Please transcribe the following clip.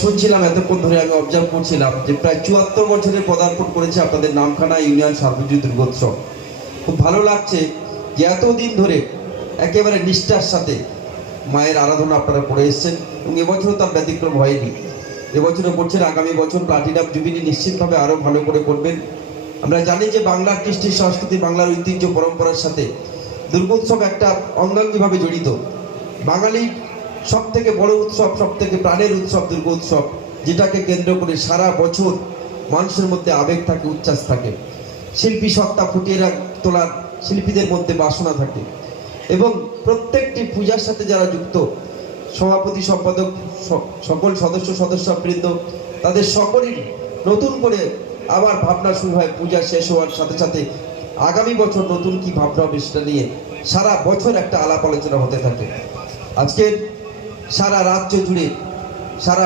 শুনছিলাম এতক্ষণ ধরে আমি অবজার্ভ করছিলাম যে প্রায় ৭৪ বছরে পদার্পণ করেছে আপনাদের নামখানা ইউনিয়ন সার্বজনীন দুর্গোৎসব। খুব ভালো লাগছে যে এতদিন ধরে একেবারে নিষ্ঠার সাথে মায়ের আরাধনা আপনারা করে এসছেন এবং এবছরও তার ব্যতিক্রম হয়নি। এবছরও করছেন, আগামী বছর প্লাটিনাম জুবিলি নিশ্চিতভাবে আরও ভালো করে করবেন। আমরা জানি যে বাংলার কৃষ্টি সংস্কৃতি, বাংলার ঐতিহ্য পরম্পরার সাথে দুর্গোৎসব একটা অঙ্গাঙ্গিভাবে জড়িত। বাঙালির সব থেকে বড় উৎসব, সব থেকে প্রাণের উৎসব দুর্গোৎসব, যেটাকে কেন্দ্র করে সারা বছর মানুষের মধ্যে আবেগ থাকে, উচ্ছ্বাস থাকে, শিল্পী সত্তা ফুটিয়ে তোলার শিল্পীদের মধ্যে বাসনা থাকে এবং প্রত্যেকটি পূজার সাথে যারা যুক্ত সভাপতি, সম্পাদক, সকল সদস্যবৃন্দ, তাদের সকলেরই নতুন করে আবার ভাবনা শুরু হয় পূজা শেষ হওয়ার সাথে সাথে আগামী বছর নতুন কি ভাবনা হবে সেটা নিয়ে সারা বছর একটা আলাপ আলোচনা হতে থাকে। আজকের সারা রাজ্য জুড়ে, সারা